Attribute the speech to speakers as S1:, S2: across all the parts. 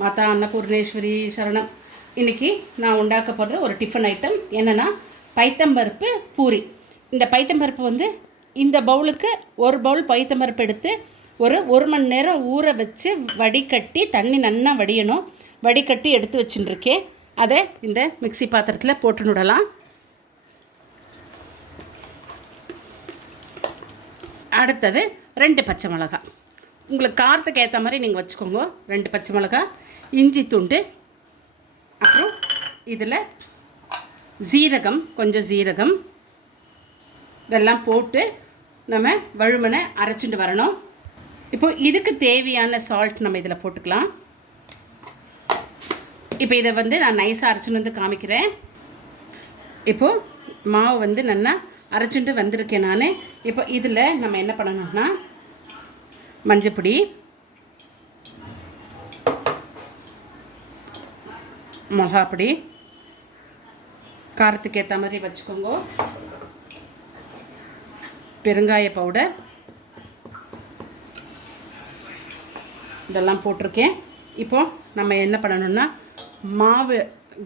S1: மாதா அன்னபூர்ணேஸ்வரி சரணம். இன்னைக்கு நான் உண்டாக்க போகிறது ஒரு டிஃபன் ஐட்டம் என்னென்னா பைத்தம்பருப்பு பூரி. இந்த பைத்தம்பருப்பு வந்து இந்த பவுலுக்கு ஒரு பவுல் பைத்தம்பருப்பு எடுத்து ஒரு ஒரு மணி நேரம் ஊற வச்சு வடிகட்டி தண்ணி நன்னா வடியணும். வடிகட்டி எடுத்து வச்சுட்டுருக்கேன் அதை இந்த மிக்ஸி பாத்திரத்தில் போட்டு விடலாம் அடுத்தது ரெண்டு பச்சை மிளகாய். உங்களுக்கு காரத்துக்கு ஏற்ற மாதிரி நீங்கள் வச்சுக்கோங்க. ரெண்டு பச்சை மிளகாய் இஞ்சி துண்டு அப்புறம் இதில் ஜீரகம் கொஞ்சம் ஜீரகம் இதெல்லாம் போட்டு நம்ம வழுமனை அரைச்சிட்டு வரணும். இப்போ இதுக்கு தேவையான சால்ட் நம்ம இதில் போட்டுக்கலாம். இப்போ இதை வந்து நான் நைஸாக அரைச்சின்னு வந்து காமிக்கிறேன். இப்போது மாவு வந்து நல்லா அரைச்சிட்டு வந்திருக்கேன் நான். இப்போ இதில் நம்ம என்ன பண்ணணும்னா மஞ்சப்பொடி. மிளகாப்பொடி. காரத்துக்கு ஏற்ற மாதிரி வச்சுக்கோங்க. பெருங்காய பவுடர் இதெல்லாம் போட்டிருக்கேன். இப்போது நம்ம என்ன பண்ணணும்னா மாவு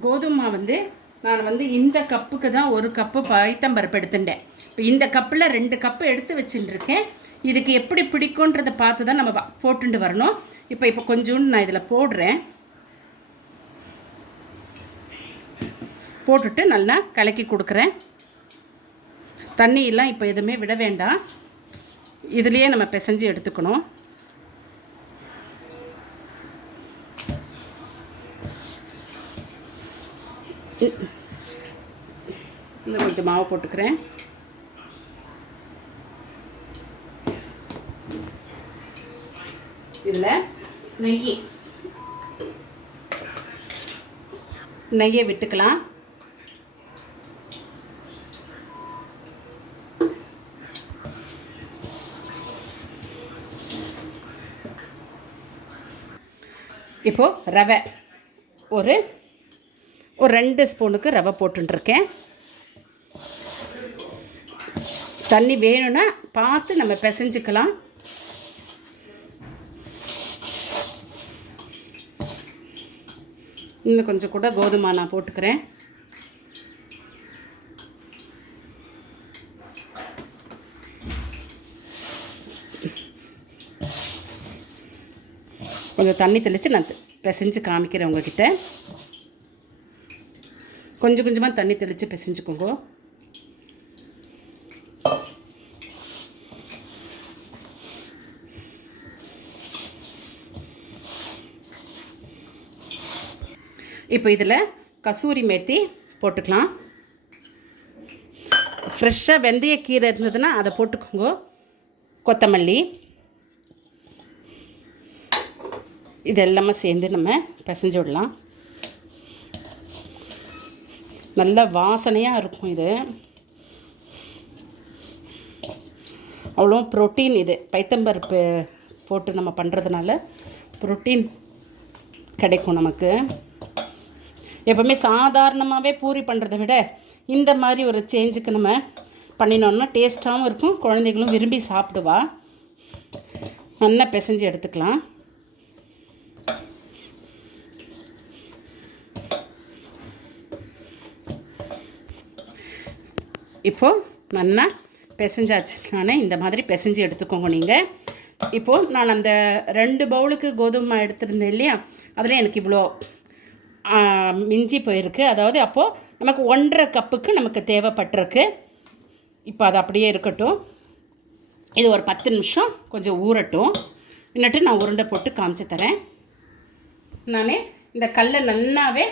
S1: கோதுமை மாவு வந்து நான் வந்து இந்த கப்புக்கு தான் ஒரு கப்பு பைத்தம்பருப்பு எடுத்துட்டேன். இப்போ இந்த கப்பில் ரெண்டு கப்பு எடுத்து வச்சுட்டுருக்கேன். இதுக்கு எப்படி பிடிக்குன்றதை பார்த்து தான் நம்ம வ- போட்டுட்டு வரணும். இப்போ இப்போ கொஞ்சோண்டு நான் இதில் போடுறேன். போட்டுட்டு நல்லா கலக்கி கொடுக்குறேன். தண்ணியெல்லாம் இப்போ எதுவுமே விட வேண்டாம். இதுலேயே நம்ம பிசைஞ்சு எடுத்துக்கணும். இன்னும் கொஞ்சம் மாவு போட்டுக்கிறேன். இதில் நெய். நெய்யை விட்டுக்கலாம். இப்போது ரவை. ஒரு ஒரு ரெண்டு ஸ்பூனுக்கு ரவை போட்டுருக்கேன் தண்ணி வேணும்னா பார்த்து நம்ம பிசைஞ்சிக்கலாம். இன்னும் கொஞ்சம் கூட கோதுமை நான் போட்டுக்கிறேன். கொஞ்சம் தண்ணி தெளித்து நான் பிசைஞ்சு காமிக்கிறேன் உங்ககிட்ட. கொஞ்சம் கொஞ்சமாக தண்ணி தெளித்து பிசைஞ்சுக்கோங்க. இப்போ இதில் கசூரி மேத்தி போட்டுக்கலாம். ஃப்ரெஷ்ஷாக வெந்தயக்கீரை இருந்ததுன்னா அதை போட்டுக்கோங்க. கொத்தமல்லி. இது எல்லாமே சேர்ந்து நம்ம பிசைஞ்சு விடலாம். நல்ல வாசனையாக இருக்கும் இது. அவ்வளோ ப்ரோட்டீன் இது. பைத்தம்பருப்பு போட்டு நம்ம பண்ணுறதுனால ப்ரோட்டீன் கிடைக்கும் நமக்கு. எப்போவுமே சாதாரணமாகவே பூரி பண்ணுறதை விட இந்த மாதிரி ஒரு சேஞ்சுக்கு நம்ம பண்ணினோம்னா டேஸ்ட்டாகவும் இருக்கும். குழந்தைகளும் விரும்பி சாப்பிடுவா. நல்லா பிசைஞ்சு எடுத்துக்கலாம். இப்போது நல்லா பிசைஞ்சாச்சு. நான் இந்த மாதிரி பிசைஞ்சு எடுத்துக்கோங்க நீங்கள் இப்போது நான் அந்த ரெண்டு பவுலுக்கு கோதுமை எடுத்திருந்தேன் இல்லையா? அதில் எனக்கு இவ்வளோ மிஞ்சி போயிருக்கு. அதாவது அப்போது நமக்கு ஒன்றரை கப்புக்கு நமக்கு தேவைப்பட்டிருக்கு. இப்போ அது அப்படியே இருக்கட்டும். இது ஒரு பத்து நிமிஷம் கொஞ்சம் ஊறட்டும். இன்னட்டு நான் உருண்டை போட்டு காமிச்சு தரேன். நான் இந்த கல்லை நல்லாவே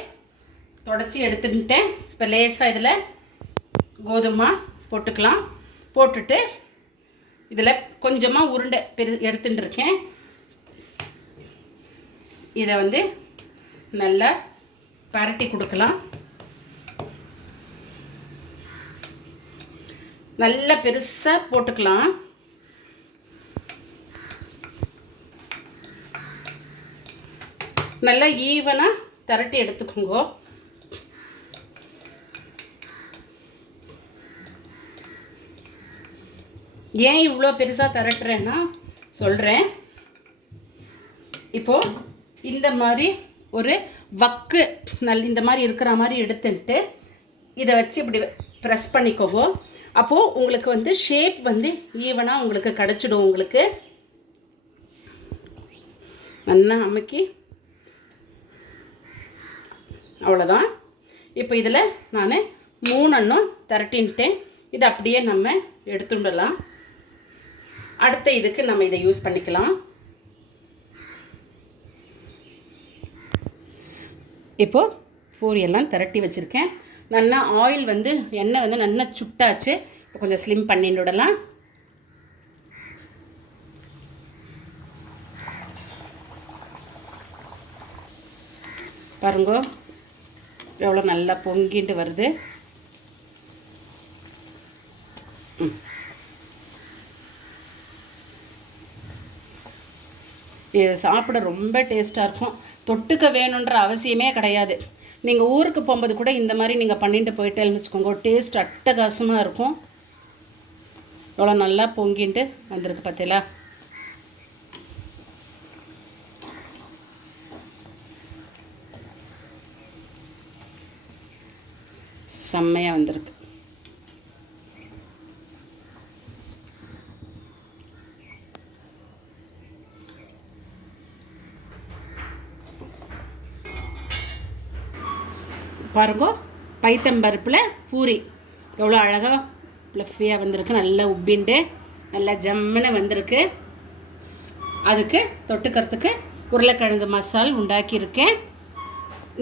S1: தொடச்சி எடுத்துக்கிட்டேன். இப்போ லேசாக இதில் கோதுமை போட்டுக்கலாம். போட்டுட்டு இதில் கொஞ்சமாக உருண்டை பெரு எடுத்துட்டுருக்கேன். இதை வந்து நல்லா பரட்டி கொடுக்கலாம். நல்லா பெருசாக போட்டுக்கலாம். நல்லா ஈவனாக திரட்டி எடுத்துக்கோங்க. ஏன் இவ்வளோ பெருசாக திரட்டுறேன்னா சொல்கிறேன் இப்போது இந்த மாதிரி ஒரு வக்கு நல் இந்த மாதிரி இருக்கிற மாதிரி எடுத்துட்டு இதை வச்சு இப்படி ப்ரெஸ் பண்ணிக்கோவோ அப்போது உங்களுக்கு வந்து ஷேப் வந்து ஈவனாக உங்களுக்கு கிடச்சிடும் உங்களுக்கு. நல்லா அமுக்கி. அவ்வளோதான் இப்போ இதில் நான் மூணெண்ணும் திரட்டின்ட்டேன். இதை அப்படியே நம்ம எடுத்துடலாம். அடுத்த இதுக்கு நம்ம இதை யூஸ் பண்ணிக்கலாம். இப்போது பூரியெல்லாம் திரட்டி வச்சுருக்கேன். நல்லா ஆயில் வந்து எண்ணெய் வந்து நல்லா சுட்டாச்சு. இப்போ கொஞ்சம் ஸ்லிம் பண்ணிட்டு விடலாம். பாருங்க எவ்வளோ நல்லா பொங்கிட்டு வருது. ம். சாப்பிட ரொம்ப டேஸ்ட்டாக இருக்கும். தொட்டுக்க வேணுன்ற அவசியமே கிடையாது. நீங்கள் ஊருக்கு போகும்போது கூட இந்த மாதிரி நீங்கள் பண்ணிட்டு போயிட்டேன்னு வச்சுக்கோங்க. டேஸ்ட் அட்டகாசமாக இருக்கும். எவ்வளோ நல்லா பொங்கிட்டு வந்திருக்கு பார்த்தீங்களா செம்மையாக வந்திருக்கு. பாருங்க. பைத்தம்பருப்பில் பூரி. எவ்வளோ அழகாக ப்ளஃபியாக வந்திருக்கு. நல்லா உப்பிண்டு நல்லா ஜம்முன்னு வந்திருக்கு. அதுக்கு தொட்டுக்கிறதுக்கு உருளைக்கிழங்கு மசால் உண்டாக்கியிருக்கேன்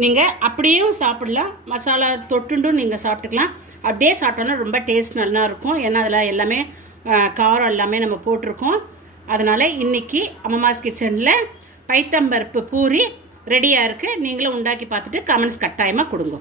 S1: நீங்கள் அப்படியும் சாப்பிடலாம். மசாலா தொட்டுண்டும் நீங்கள் சாப்பிட்டுக்கலாம். அப்படியே சாப்பிட்டோன்னா ரொம்ப டேஸ்ட் நல்லா இருக்கும் ஏன்னா அதில் எல்லாமே காரம் எல்லாமே நம்ம போட்டிருக்கோம். அதனால் இன்றைக்கி அம்மாஸ் கிச்சனில் பைத்தம்பருப்பு பூரி ரெடியாக இருக்குது நீங்களும் உண்டாக்கி பார்த்துட்டு கமெண்ட்ஸ் கட்டாயமாக கொடுங்க.